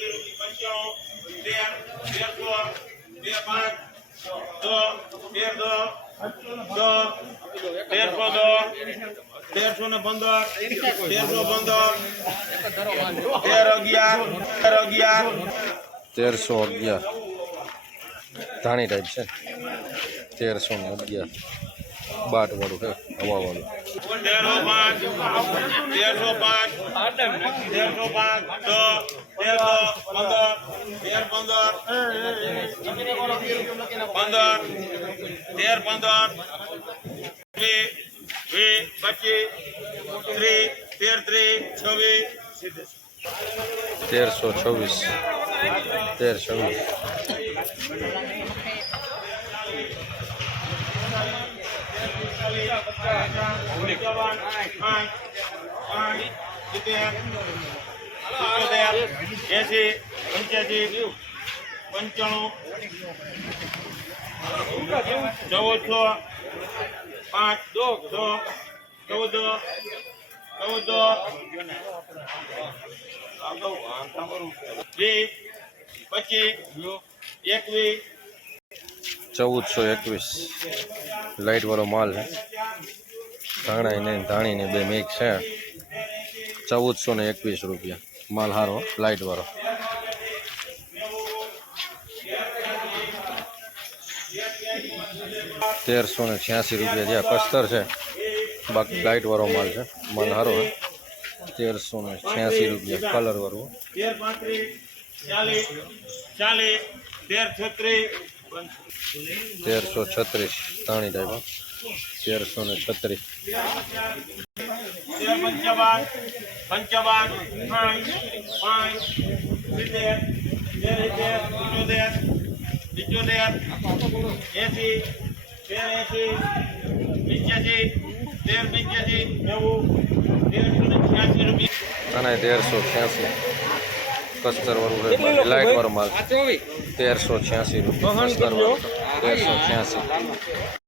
પંચીરૂપી પંચાણું તેર તેર સોળ તેર પાંચ દસ તેર દસ તેરસો દસ તેરસો ને પંદર તેરસો પંદર તેર અગિયાર તેર અગિયાર. તેરસો અગિયાર. ધાણી ટાઈપ છે. તેરસો ને અગિયાર. બાટ વાળું છે હવા વાળું. તેરસો પાંચ તેરસો પાંચ તેરસો પાંચ દો તેરસો પંદર તેર પંદર પંદર તેર પંદર વીસ પચીસ ત્રીસ તેર ત્રીસ છવ્વીસ તેરસો છવ્વીસ તેર છવ્વીસ પંચાવન પાંચ પાંચ સિત્તેર સિત્તોતેર એસી પંચ્યાસી પંચાણું ચૌદસો પાંચ દો દો ચૌદ ચૌદ વીસ પચીસ એકવીસ. ચૌદસો એકવીસ લાઇટવાળો માલ છે. ધાણા ધાણી ને બે મિક્સ છે. ચૌદસો ને એકવીસ રૂપિયા. માલ હારો લાઇટ વાળો. તેરસો ને છ્યાસી રૂપિયા જ્યાં કસ્તર છે, બાકી લાઇટ વાળો માલ છે માલ હારો તેરસો ને છ્યાસી રૂપિયા કલર વાળો. તેરસો છત્રીસ, તાણી ટાઈપ તેરસો ને છત્રીસ. તેર પંચાવન પાંચ પાંચ સિત્તેર તેર સિત્તેર પંચોતેર એસી તેર એસી પંચ્યાસી તેર પંચ્યાસી નેવું તેરસો રૂપિયા. અને તેરસો છ્યાસી. કસ્તર છે લાઇટ માલ. તેરસો છ્યાસી રૂપિયા કસ્તર તેરસો છ્યાસી.